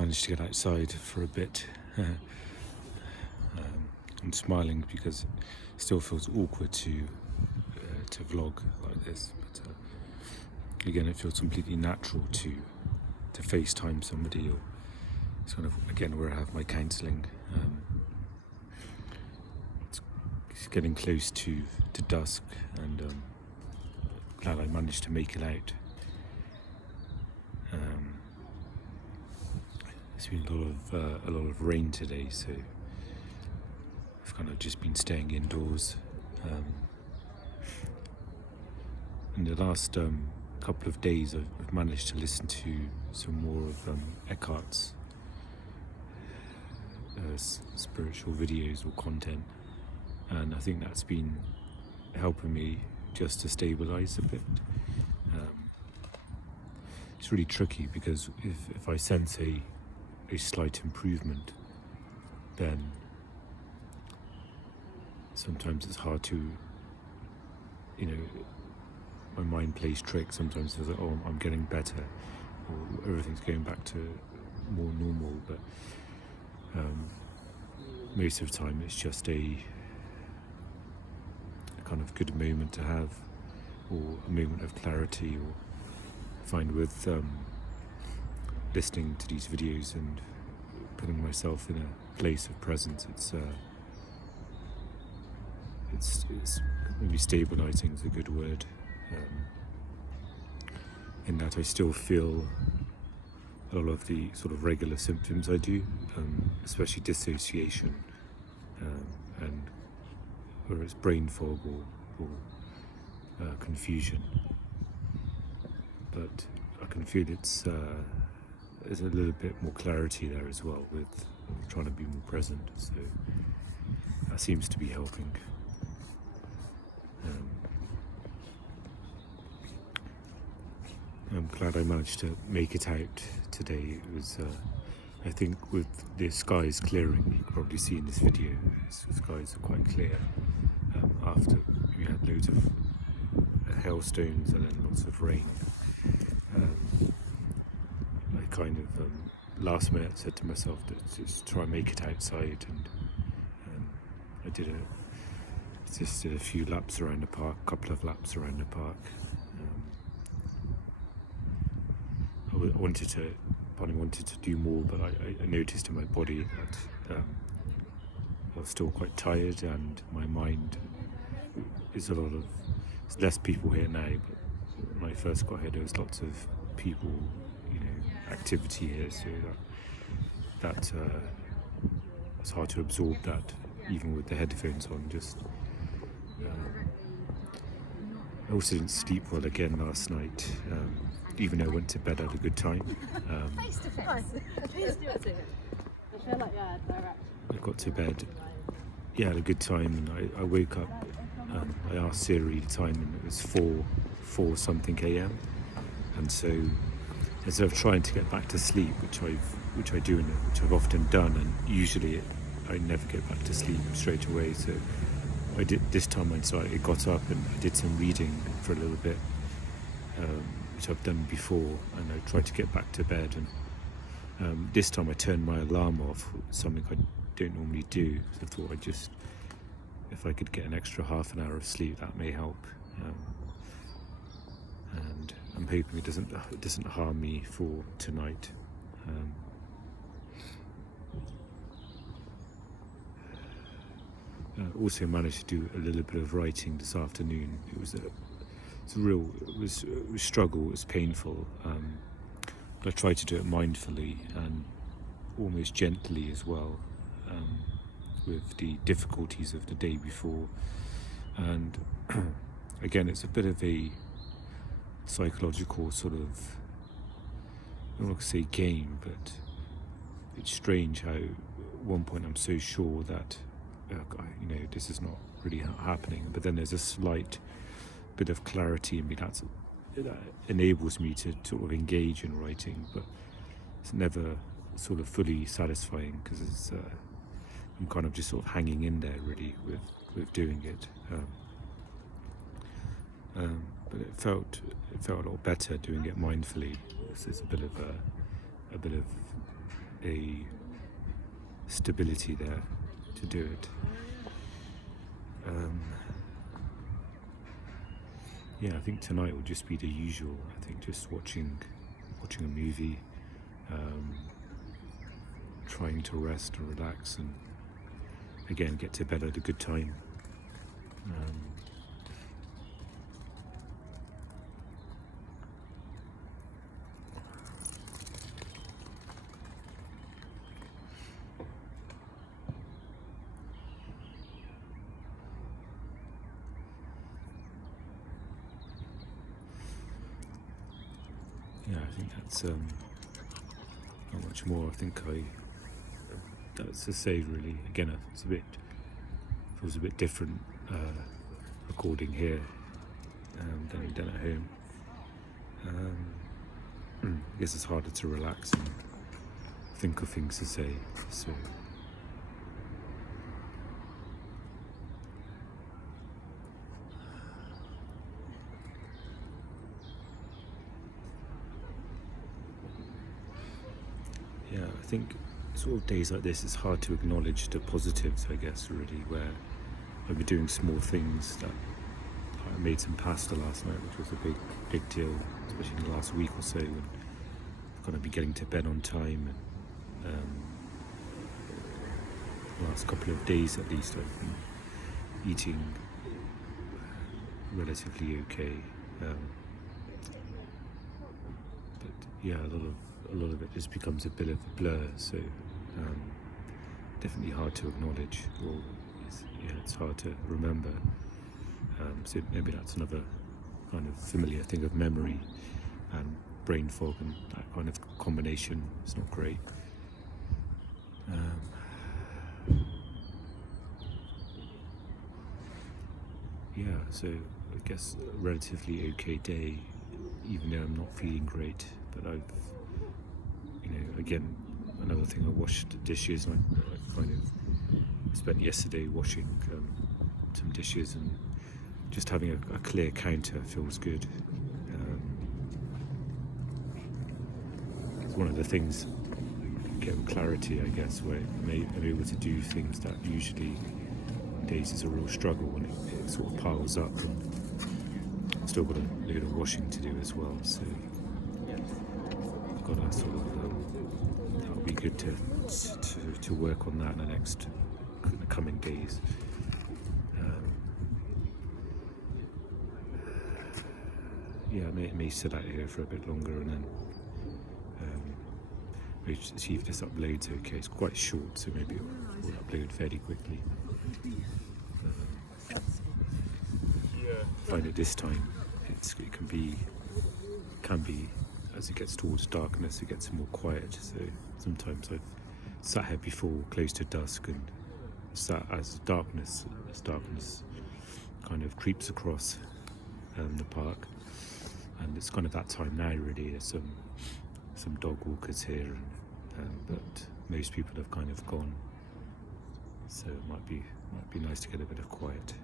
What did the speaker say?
managed to get outside for a bit. I'm smiling because it still feels awkward to vlog like this, but again, it feels completely natural to FaceTime somebody, or it's kind of again where I have my counselling. It's getting close to dusk, and glad I managed to make it out. It's been a lot of rain today, so I've kind of just been staying indoors. In the last couple of days, I've managed to listen to some more of Eckhart's spiritual videos or content, and I think that's been helping me just to stabilize a bit. It's really tricky because if I sense a slight improvement, then sometimes it's hard to, my mind plays tricks. Sometimes it's like, oh, I'm getting better, or everything's going back to more normal, but most of the time it's just a kind of good moment to have, or a moment of clarity, or find with listening to these videos and putting myself in a place of presence, it's maybe stabilizing is a good word, in that I still feel a lot of the sort of regular symptoms I do, especially dissociation, and whether it's brain fog or confusion, but I can feel there's a little bit more clarity there as well with trying to be more present, so that seems to be helping. I'm glad I managed to make it out today. It was, I think, with the skies clearing, you can probably see in this video, the skies are quite clear after we had loads of hailstones and then lots of rain. I kind of last minute said to myself that just try and make it outside, and I just did a few laps around the park, a couple of laps around the park. I wanted to do more, but I noticed in my body that I was still quite tired, and my mind is there's less people here now, but when I first got here there was lots of people, activity here, so that it's hard to absorb that even with the headphones on. I also didn't sleep well again last night, even though I went to bed at a good time. I got to bed, at a good time, and I woke up, I asked Siri the time, and it was 4 something a.m. and so instead of trying to get back to sleep, which I do, and which I've often done, and usually I never get back to sleep straight away, so I did this time. I got up and I did some reading for a little bit, which I've done before, and I tried to get back to bed, and this time I turned my alarm off, something I don't normally do, so I thought if I could get an extra half an hour of sleep, that may help, and I'm hoping it doesn't harm me for tonight. Also managed to do a little bit of writing this afternoon. It was a struggle. It was painful, but I tried to do it mindfully and almost gently as well, with the difficulties of the day before. And again, it's a bit of a psychological sort of, I don't want to say game, but it's strange how at one point I'm so sure that this is not really happening, but then there's a slight bit of clarity in me that enables me to sort of engage in writing, but it's never sort of fully satisfying, because I'm kind of just sort of hanging in there really with doing it, but it felt a lot better doing it mindfully. There's a bit of a stability there to do it. Yeah, I think tonight will just be the usual. I think just watching a movie, trying to rest and relax, and again get to bed at a good time. Yeah, I think that's not much more. I think that's to say really. Again, feels a bit different recording here than at home. I guess it's harder to relax and think of things to say. So yeah, I think sort of days like this, it's hard to acknowledge the positives, I guess, really, where I've been doing small things. That I made some pasta last night, which was a big deal, especially in the last week or so, when I've got to be getting to bed on time. And the last couple of days at least, I've been eating relatively okay. But yeah, a lot of it just becomes a bit of a blur. So definitely hard to acknowledge, or it's hard to remember. So maybe that's another kind of familiar thing of memory and brain fog, and that kind of combination is not great. Yeah, so I guess a relatively okay day, even though I'm not feeling great. But I've, again, another thing, I washed dishes, and I kind of spent yesterday washing some dishes, and just having a clear counter feels good. It's one of the things, get clarity, I guess, where I'm able to do things that usually days is a real struggle when it sort of piles up, and I've still got a load of washing to do as well. So I've got to sort of, that'll be good to work on that in the coming days. Yeah, I may sit out here for a bit longer, and then maybe see if this upload's okay. It's quite short, so maybe it'll upload fairly quickly. I find it this time, it can be as it gets towards darkness, it gets more quiet. So sometimes I've sat here before, close to dusk, and sat as darkness kind of creeps across the park. And it's kind of that time now, really. There's some dog walkers here, but most people have kind of gone. So it might be nice to get a bit of quiet.